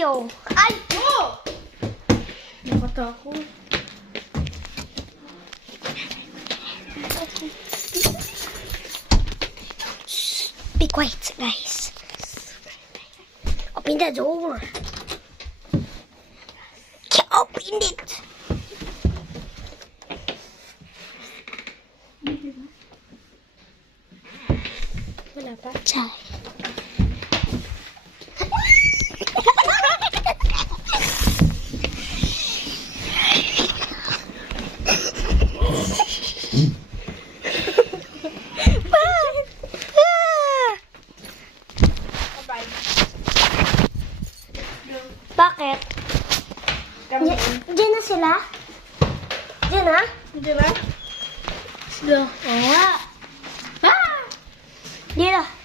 Leo. Ay! Oh! Nakatakot. Be quiet, guys. Open the door. Open it. Wala pa. Chay. Bakit? Kami. Diyan na sila? Diyan na? Di ba? Oo nga. Ah! Dito.